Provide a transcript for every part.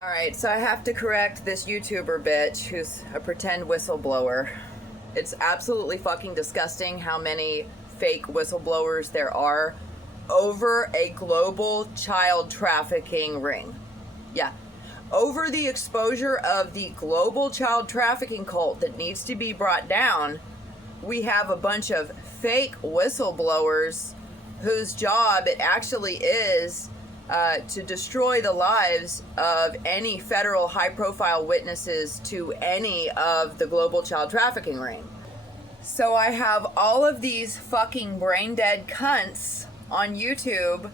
Alright, so I have to correct this YouTuber bitch who's a pretend whistleblower. It's absolutely fucking disgusting how many fake whistleblowers there are over a global child trafficking ring. Yeah. Over the exposure of the global child trafficking cult that needs to be brought down, we have a bunch of fake whistleblowers whose job it actually is to destroy the lives of any federal high-profile witnesses to any of the global child trafficking ring. So I have all of these fucking brain-dead cunts on YouTube,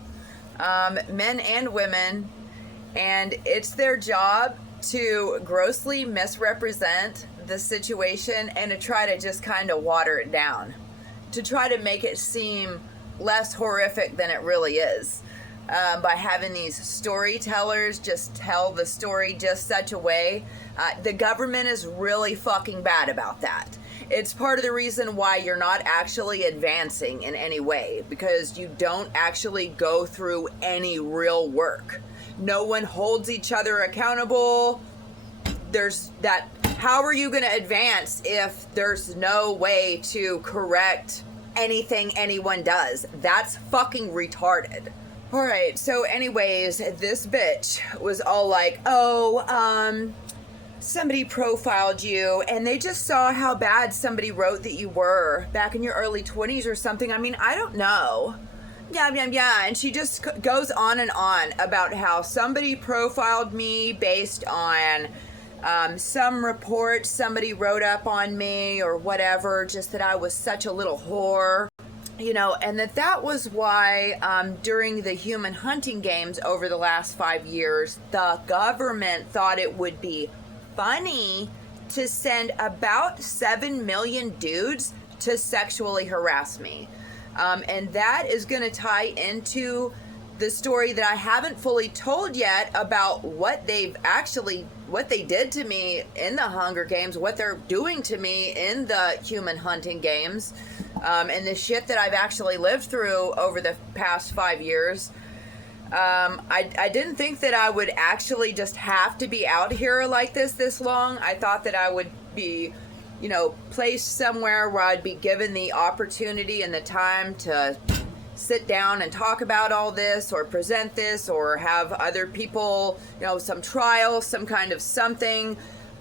men and women, and it's their job to grossly misrepresent the situation and to try to just kind of water it down, to try to make it seem less horrific than it really is. By having these storytellers just tell the story just such a way. The government is really fucking bad about that. It's part of the reason why you're not actually advancing in any way, because you don't actually go through any real work. No one holds each other accountable. There's that. How are you going to advance if there's no way to correct anything anyone does? That's fucking retarded. Alright, so anyways, this bitch was all like, somebody profiled you and they just saw how bad somebody wrote that you were back in your early 20s or something. I mean, I don't know. Yeah. And she just goes on and on about how somebody profiled me based on some report somebody wrote up on me or whatever, just that I was such a little whore. You know, and that was why during the human hunting games over the last 5 years, the government thought it would be funny to send about 7 million dudes to sexually harass me. And that is going to tie into the story that I haven't fully told yet about what they did to me in the Hunger Games, what they're doing to me in the human hunting games. And the shit that I've actually lived through over the past 5 years. I didn't think that I would actually just have to be out here like this long. I thought that I would be, placed somewhere where I'd be given the opportunity and the time to sit down and talk about all this or present this or have other people, some trial, some kind of something.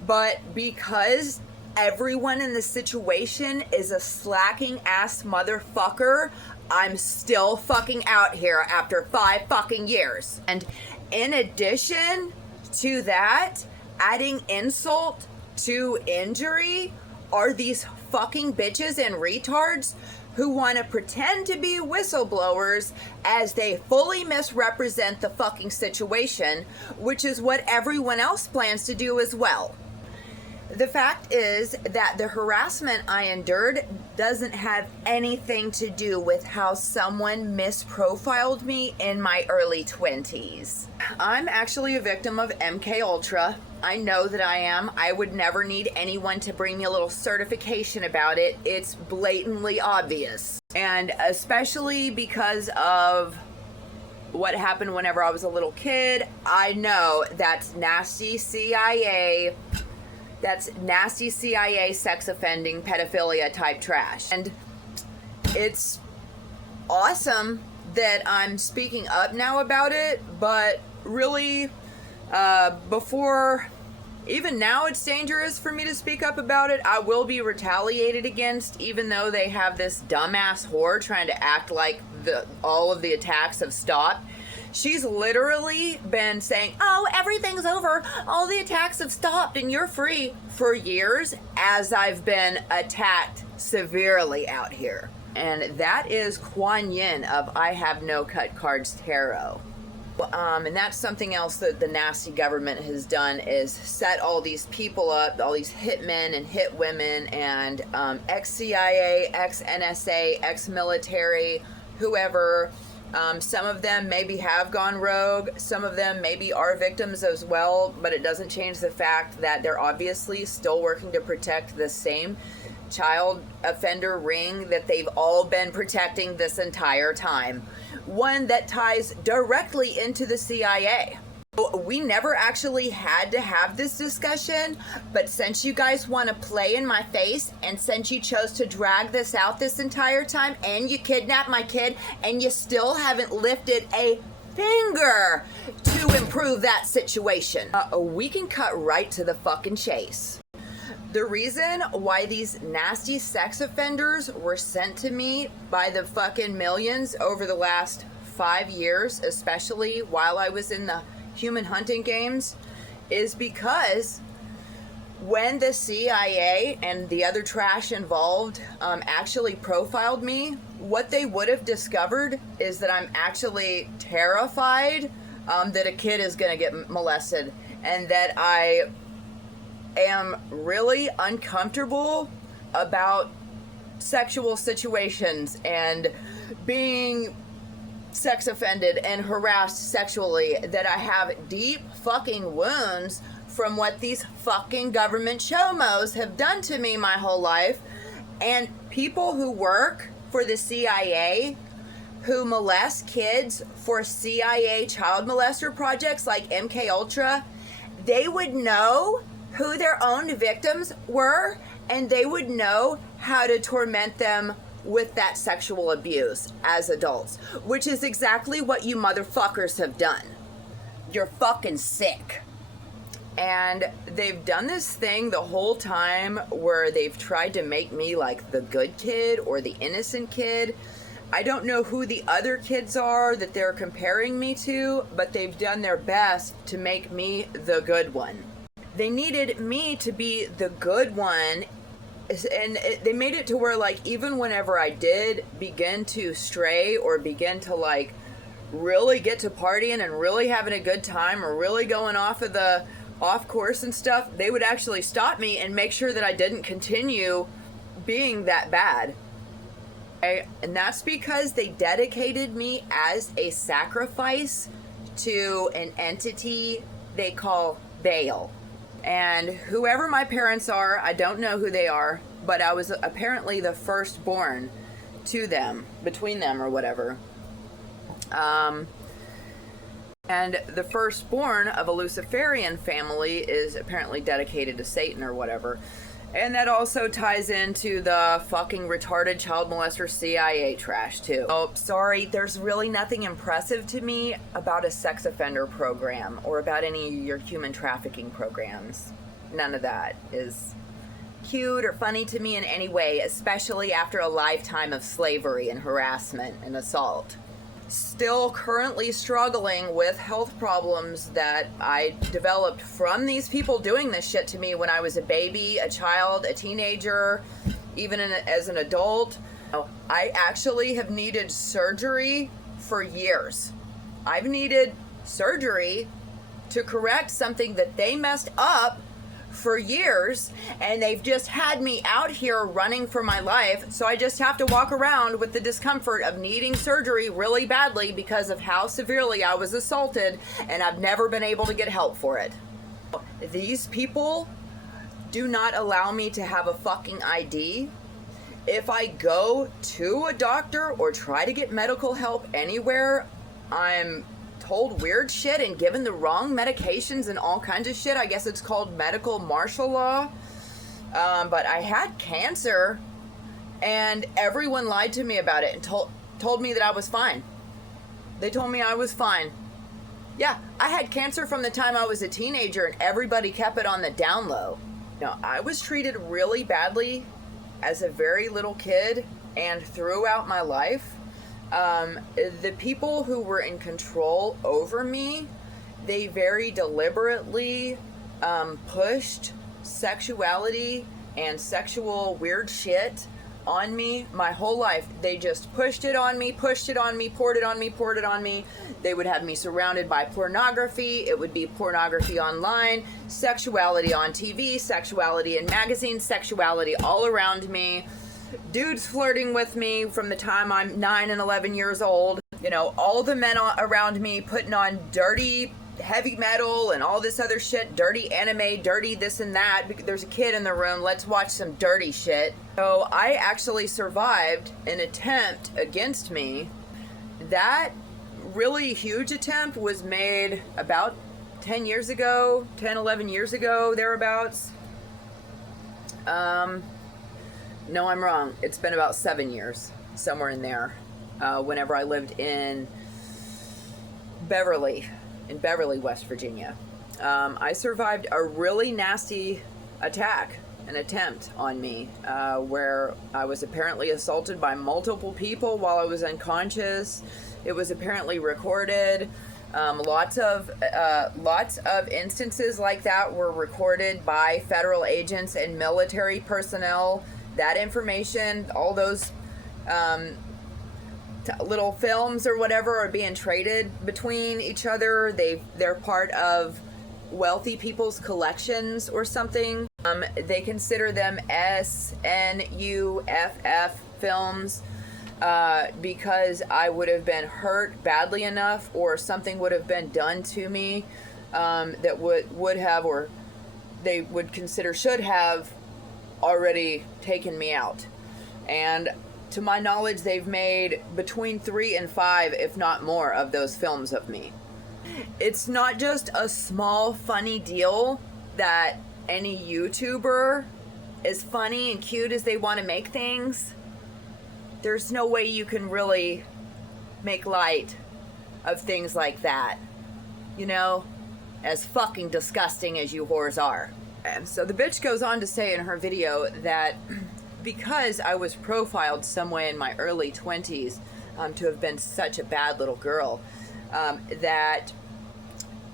But because everyone in the situation is a slacking ass motherfucker, I'm still fucking out here after 5 fucking years. And in addition to that, adding insult to injury are these fucking bitches and retards who want to pretend to be whistleblowers as they fully misrepresent the fucking situation, which is what everyone else plans to do as well. The fact is that the harassment I endured doesn't have anything to do with how someone misprofiled me in my early 20s. I'm actually a victim of MKUltra. I know that I am. I would never need anyone to bring me a little certification about it. It's blatantly obvious. And especially because of what happened whenever I was a little kid, I know that's nasty CIA. That's nasty CIA sex offending pedophilia type trash. And it's awesome that I'm speaking up now about it, but really, even now it's dangerous for me to speak up about it. I will be retaliated against, even though they have this dumbass whore trying to act like all of the attacks have stopped. She's literally been saying, oh, everything's over, all the attacks have stopped and you're free for years, as I've been attacked severely out here. And that is Kuan Yin of I Have No Cut Cards Tarot. And that's something else that the nasty government has done, is set all these people up, all these hitmen and hit women and ex-CIA, ex-NSA, ex-military, whoever. Some of them maybe have gone rogue. Some of them maybe are victims as well, but it doesn't change the fact that they're obviously still working to protect the same child offender ring that they've all been protecting this entire time. One that ties directly into the CIA. We never actually had to have this discussion, but since you guys want to play in my face, and since you chose to drag this out this entire time, and you kidnapped my kid, and you still haven't lifted a finger to improve that situation, we can cut right to the fucking chase. The reason why these nasty sex offenders were sent to me by the fucking millions over the last 5 years, especially while I was in the human hunting games, is because when the CIA and the other trash involved actually profiled me, what they would have discovered is that I'm actually terrified that a kid is going to get molested, and that I am really uncomfortable about sexual situations and being sex offended and harassed sexually, that I have deep fucking wounds from what these fucking government chomos have done to me my whole life. And people who work for the CIA, who molest kids for CIA child molester projects like MKUltra, they would know who their own victims were, and they would know how to torment them with that sexual abuse as adults, which is exactly what you motherfuckers have done. You're fucking sick. And they've done this thing the whole time where they've tried to make me like the good kid or the innocent kid. I don't know who the other kids are that they're comparing me to, but they've done their best to make me the good one. They needed me to be the good one, and they made it to where, like, even whenever I did begin to stray or begin to, like, really get to partying and really having a good time or really going off course and stuff, they would actually stop me and make sure that I didn't continue being that bad. Okay? And that's because they dedicated me as a sacrifice to an entity they call Baal. And whoever my parents are, I don't know who they are, but I was apparently the firstborn to them, between them or whatever. And the firstborn of a Luciferian family is apparently dedicated to Satan or whatever. And that also ties into the fucking retarded child molester CIA trash too. Oh, sorry, there's really nothing impressive to me about a sex offender program or about any of your human trafficking programs. None of that is cute or funny to me in any way, especially after a lifetime of slavery and harassment and assault. Still currently struggling with health problems that I developed from these people doing this shit to me when I was a baby, a child, a teenager, even as an adult. I actually have needed surgery for years. I've needed surgery to correct something that they messed up for years, and they've just had me out here running for my life, so I just have to walk around with the discomfort of needing surgery really badly because of how severely I was assaulted, and I've never been able to get help for it. These people do not allow me to have a fucking ID. If I go to a doctor or try to get medical help anywhere, I'm told weird shit and given the wrong medications and all kinds of shit. I guess it's called medical martial law. But I had cancer, and everyone lied to me about it and told me that I was fine. They told me I was fine. Yeah, I had cancer from the time I was a teenager, and everybody kept it on the down low. Now, I was treated really badly as a very little kid and throughout my life. The people who were in control over me, they very deliberately pushed sexuality and sexual weird shit on me my whole life. They just pushed it on me, poured it on me. They would have me surrounded by pornography. It would be pornography online, sexuality on TV, sexuality in magazines, sexuality all around me. Dudes flirting with me from the time I'm 9 and 11 years old. You know, all the men around me putting on dirty heavy metal and all this other shit, dirty anime, dirty this and that. There's a kid in the room, let's watch some dirty shit. So I actually survived an attempt against me. That really huge attempt was made about 10 years ago, 10, 11 years ago, thereabouts. No, I'm wrong. It's been about 7 years, somewhere in there. Whenever I lived in Beverly, West Virginia. I survived a really nasty attack, an attempt on me, where I was apparently assaulted by multiple people while I was unconscious. It was apparently recorded. Lots of instances like that were recorded by federal agents and military personnel. That information, all those little films or whatever, are being traded between each other. They're part of wealthy people's collections or something. They consider them SNUFF films. Because I would have been hurt badly enough, or something would have been done to me that would have, or they would consider should have already taken me out. And to my knowledge, they've made between 3 and 5, if not more, of those films of me. It's not just a small funny deal that any YouTuber, as funny and cute as they want to make things, there's no way you can really make light of things like that, you know, as fucking disgusting as you whores are. And so the bitch goes on to say in her video that because I was profiled some way in my early 20s to have been such a bad little girl, that,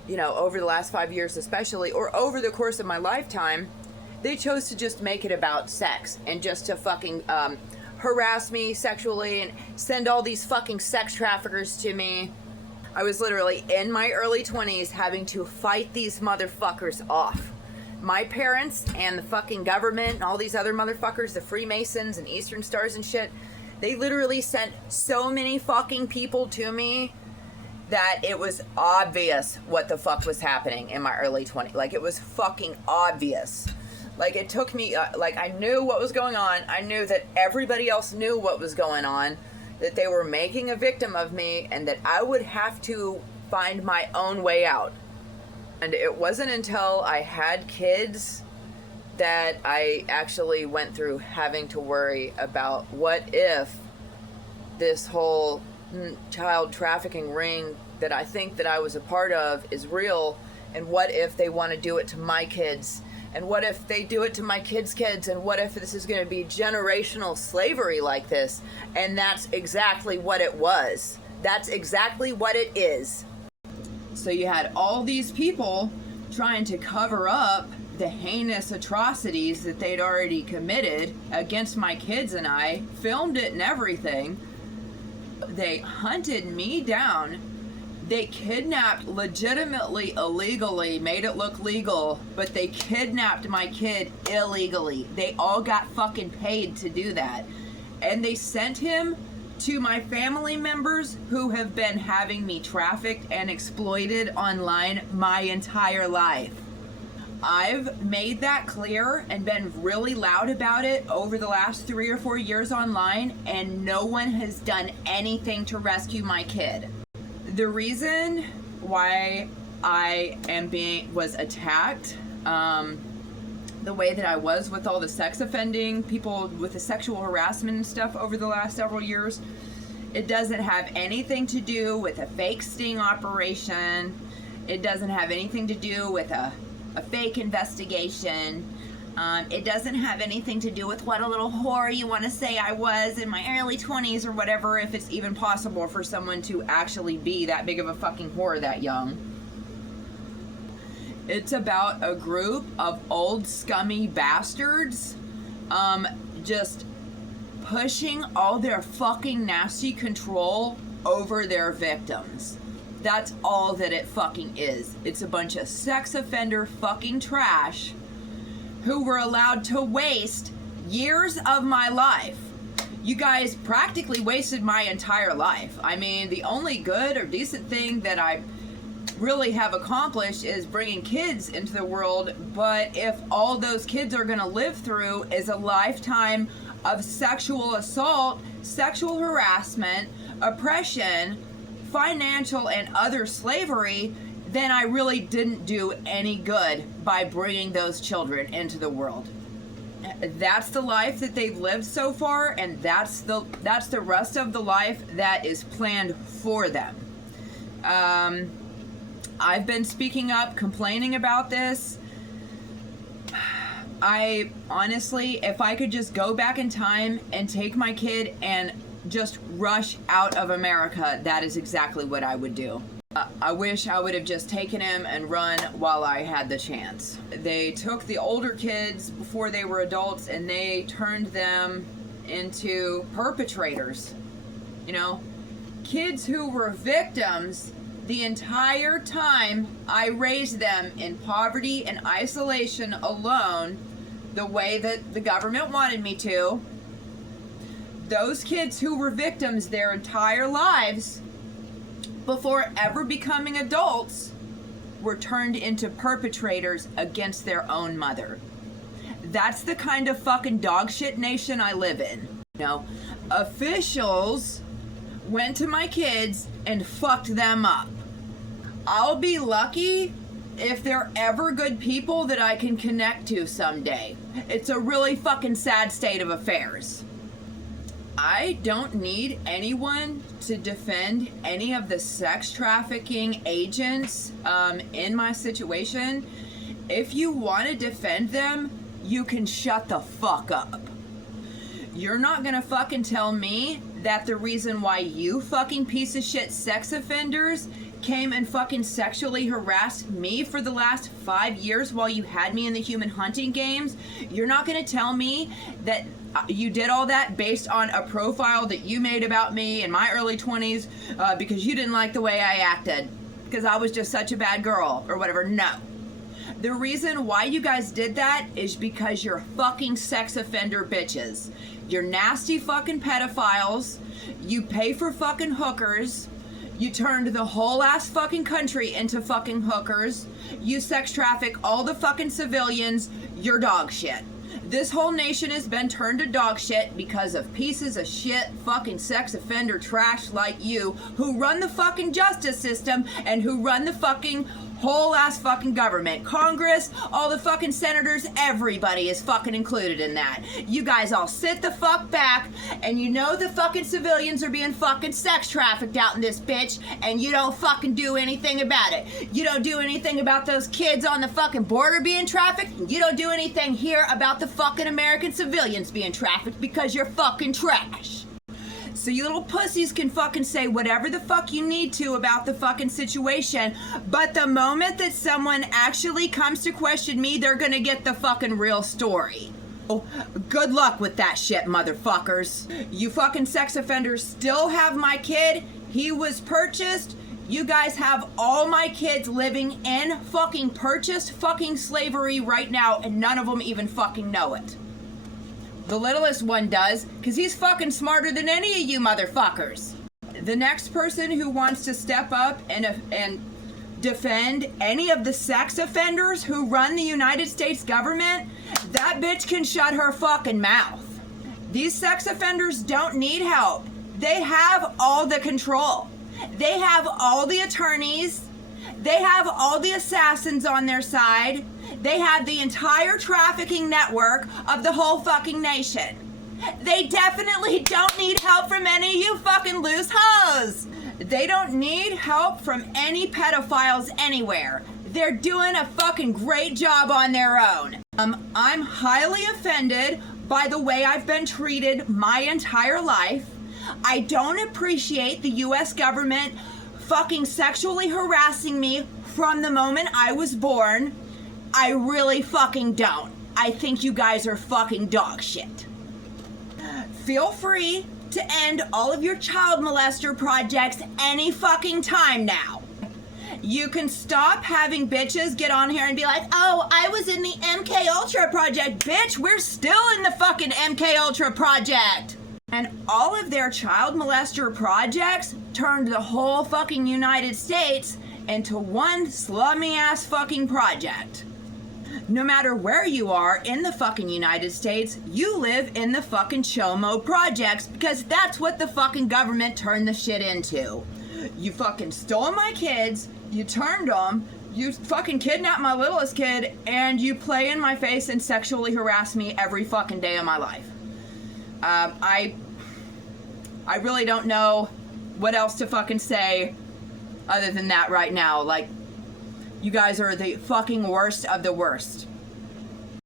you know, over the last 5 years especially, or over the course of my lifetime, they chose to just make it about sex and just to fucking harass me sexually and send all these fucking sex traffickers to me. I was literally in my early 20s having to fight these motherfuckers off. My parents and the fucking government and all these other motherfuckers, the Freemasons and Eastern Stars and shit, they literally sent so many fucking people to me that it was obvious what the fuck was happening in my early 20s. Like, it was fucking obvious. Like, it took me, like, I knew what was going on. I knew that everybody else knew what was going on, that they were making a victim of me, and that I would have to find my own way out. And it wasn't until I had kids that I actually went through having to worry about what if this whole child trafficking ring that I think that I was a part of is real, and what if they want to do it to my kids, and what if they do it to my kids' kids, and what if this is going to be generational slavery like this? And that's exactly what it was. That's exactly what it is. So you had all these people trying to cover up the heinous atrocities that they'd already committed against my kids, and I filmed it and everything. They hunted me down. They kidnapped, legitimately, illegally, made it look legal, but they kidnapped my kid illegally. They all got fucking paid to do that. And they sent him to my family members who have been having me trafficked and exploited online my entire life. I've made that clear and been really loud about it over the last 3 or 4 years online, and no one has done anything to rescue my kid. The reason why I was attacked the way that I was with all the sex offending people with the sexual harassment and stuff over the last several years, it doesn't have anything to do with a fake sting operation. It doesn't have anything to do with a fake investigation. It doesn't have anything to do with what a little whore you want to say I was in my early 20s or whatever, if it's even possible for someone to actually be that big of a fucking whore that young. It's about a group of old scummy bastards just pushing all their fucking nasty control over their victims. That's all that it fucking is. It's a bunch of sex offender fucking trash who were allowed to waste years of my life. You guys practically wasted my entire life. I mean, the only good or decent thing that I really have accomplished is bringing kids into the world, but if all those kids are gonna live through is a lifetime of sexual assault, sexual harassment, oppression, financial and other slavery, then I really didn't do any good by bringing those children into the world. That's the life that they've lived so far, and that's the rest of the life that is planned for them. I've been speaking up, complaining about this. I honestly, if I could just go back in time and take my kid and just rush out of America, that is exactly what I would do. I wish I would have just taken him and run while I had the chance. They took the older kids before they were adults and they turned them into perpetrators. You know, kids who were victims the entire time I raised them in poverty and isolation alone, the way that the government wanted me to. Those kids who were victims their entire lives before ever becoming adults were turned into perpetrators against their own mother. That's the kind of fucking dog shit nation I live in. You know, officials went to my kids and fucked them up. I'll be lucky if they're ever good people that I can connect to someday. It's a really fucking sad state of affairs. I don't need anyone to defend any of the sex trafficking agents in my situation. If you want to defend them, you can shut the fuck up. You're not gonna fucking tell me that the reason why you fucking piece of shit sex offenders came and fucking sexually harassed me for the last 5 years while you had me in the human hunting games, you're not gonna tell me that you did all that based on a profile that you made about me in my early 20s because you didn't like the way I acted because I was just such a bad girl or whatever. No. The reason why you guys did that is because you're fucking sex offender bitches. You're nasty fucking pedophiles. You pay for fucking hookers. You turned the whole ass fucking country into fucking hookers. You sex traffic all the fucking civilians. You're dog shit. This whole nation has been turned to dog shit because of pieces of shit fucking sex offender trash like you who run the fucking justice system and who run the fucking whole ass fucking government. Congress, all the fucking senators, everybody is fucking included in that. You guys all sit the fuck back and you know the fucking civilians are being fucking sex trafficked out in this bitch and you don't fucking do anything about it. You don't do anything about those kids on the fucking border being trafficked. You don't do anything here about the fucking American civilians being trafficked because you're fucking trash. So you little pussies can fucking say whatever the fuck you need to about the fucking situation, but the moment that someone actually comes to question me, they're gonna get the fucking real story. Oh, good luck with that shit, motherfuckers. You fucking sex offenders still have my kid. He was purchased. You guys have all my kids living in fucking purchased fucking slavery right now, and none of them even fucking know it. The littlest one does, because he's fucking smarter than any of you motherfuckers. The next person who wants to step up and defend any of the sex offenders who run the United States government, that bitch can shut her fucking mouth. These sex offenders don't need help. They have all the control. They have all the attorneys. They have all the assassins on their side. They have the entire trafficking network of the whole fucking nation. They definitely don't need help from any of you fucking loose hoes. They don't need help from any pedophiles anywhere. They're doing a fucking great job on their own. I'm highly offended by the way I've been treated my entire life. I don't appreciate the US government fucking sexually harassing me from the moment I was born. I really fucking don't. I think you guys are fucking dog shit. Feel free to end all of your child molester projects any fucking time now. You can stop having bitches get on here and be like, oh, I was in the MKUltra project. Bitch, we're still in the fucking MKUltra project. And all of their child molester projects turned the whole fucking United States into one slummy ass fucking project. No matter where you are in the fucking United States, you live in the fucking Chomo projects because that's what the fucking government turned the shit into. You fucking stole my kids, You turned them. You fucking kidnapped my littlest kid, and you play in my face and sexually harass me every fucking day of my life. I really don't know what else to fucking say other than that right now. Like, you guys are the fucking worst of the worst.